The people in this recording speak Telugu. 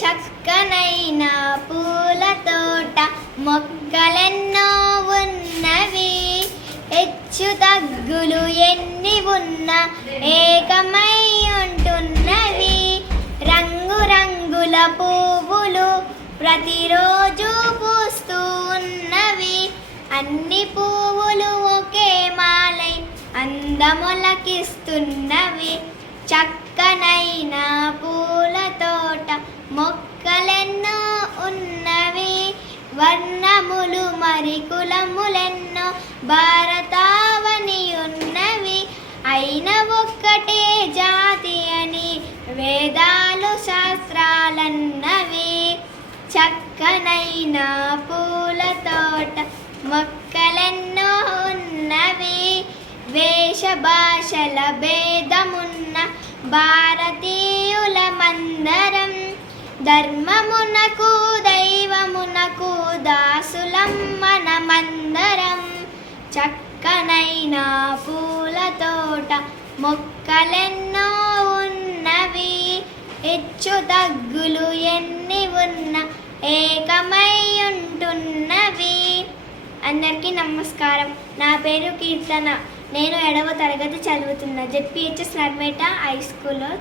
చక్కనైన పూల తోట మొక్కలెన్నో ఉన్నవి. హెచ్చు తగ్గులు ఎన్ని ఉన్నా ఏకమై ఉంటున్నవి. రంగురంగుల పువ్వులు ప్రతిరోజు పూస్తూ ఉన్నవి. అన్ని పువ్వులు ఒకే మాలై అందములకిస్తున్నవి. చక్కనైన పూ మొక్కలెన్నో ఉన్నవి వర్ణములు మరి కులములెన్నో భారతావని ఉన్నవి. అయిన ఒక్కటే జాతి అని వేదాలు శాస్త్రాలన్నవి. చక్కనైన పూల తోట మొక్కలెన్నో ఉన్నవి. వేష భాషల భేదమున్న భా ధర్మమునకు దైవమునకు దాసులం మనమందరం. చక్కనైన పూల తోట మొక్కలెన్నో ఉన్నవి. హెచ్చు తగ్గులు ఎన్ని ఉన్న ఏకమై ఉంటున్నవి. అందరికీ నమస్కారం. నా పేరు కీర్తన. నేను ఏడవ తరగతి చదువుతున్నా జెడ్పిహెచ్ఎస్ నర్మేట హై స్కూల్లో